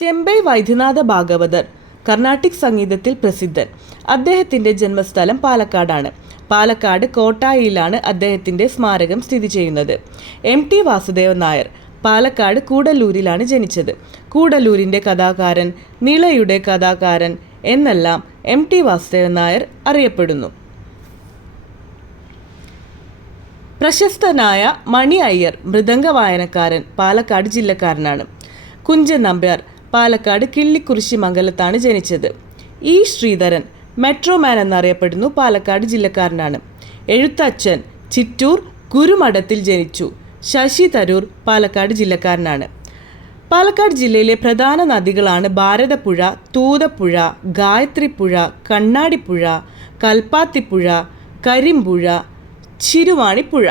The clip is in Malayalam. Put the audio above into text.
ചെമ്പൈ വൈദ്യനാഥ ഭാഗവതർ കർണാട്ടിക് സംഗീതത്തിൽ പ്രസിദ്ധൻ. അദ്ദേഹത്തിൻ്റെ ജന്മസ്ഥലം പാലക്കാടാണ്. പാലക്കാട് കോട്ടായിയിലാണ് അദ്ദേഹത്തിൻ്റെ സ്മാരകം സ്ഥിതി ചെയ്യുന്നത്. ടി വാസുദേവൻ നായർ പാലക്കാട് കൂടല്ലൂരിലാണ് ജനിച്ചത്. കൂടല്ലൂരിൻ്റെ കഥാകാരൻ, നിളയുടെ കഥാകാരൻ എന്നെല്ലാം ടി വാസുദേവൻ നായർ അറിയപ്പെടുന്നു. പ്രശസ്തനായ മണി അയ്യർ മൃദംഗ വായനക്കാരൻ, പാലക്കാട് ജില്ലക്കാരനാണ്. കുഞ്ചൻ നമ്പ്യാർ പാലക്കാട് കിള്ളിക്കുറിശി മംഗലത്താണ് ജനിച്ചത്. ശ്രീധരൻ മെട്രോമാൻ എന്നറിയപ്പെടുന്നു, പാലക്കാട് ജില്ലക്കാരനാണ്. എഴുത്തച്ഛൻ ചിറ്റൂർ കുരുമഠത്തിൽ ജനിച്ചു. ശശി തരൂർ പാലക്കാട് ജില്ലക്കാരനാണ്. പാലക്കാട് ജില്ലയിലെ പ്രധാന നദികളാണ് ഭാരതപ്പുഴ, തൂതപ്പുഴ, ഗായത്രിപ്പുഴ, കണ്ണാടിപ്പുഴ, കൽപ്പാത്തിപ്പുഴ, കരിമ്പുഴ, ചിരുവാണിപ്പുഴ.